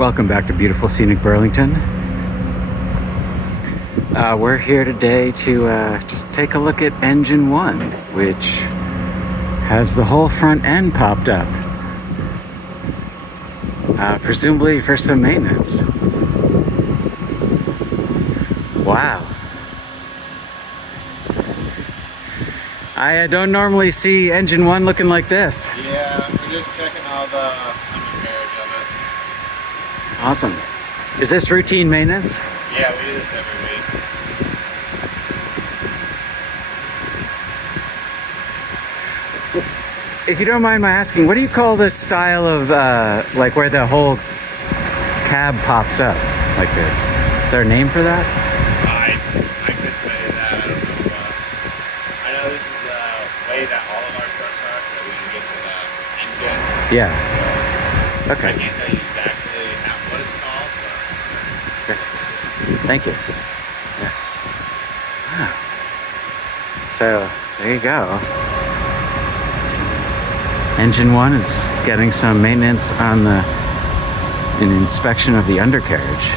Welcome back to beautiful scenic Burlington. We're here today to just take a look at engine 1, which has the whole front end popped up. Presumably for some maintenance. Wow. I don't normally see engine 1 looking like this. Yeah, we're just checking all the undercarriage of it. Awesome. Is this routine maintenance? Yeah, we do this every week. If you don't mind my asking, what do you call this style of, like where the whole cab pops up like this? Is there a name for that? I could tell you that. I don't know. I know this is the way that all of our trucks are, so that we can get to the engine. Yeah. So Okay. I can't tell you exactly what it's called, but Thank you. Yeah. Wow. So there you go. Engine 1 is getting some maintenance on an inspection of the undercarriage.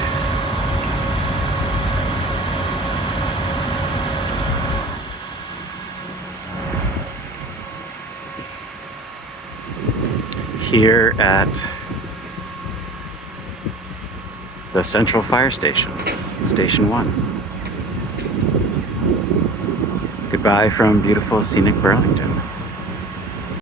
Here at the Central Fire Station, Station 1. Goodbye from beautiful scenic Burlington.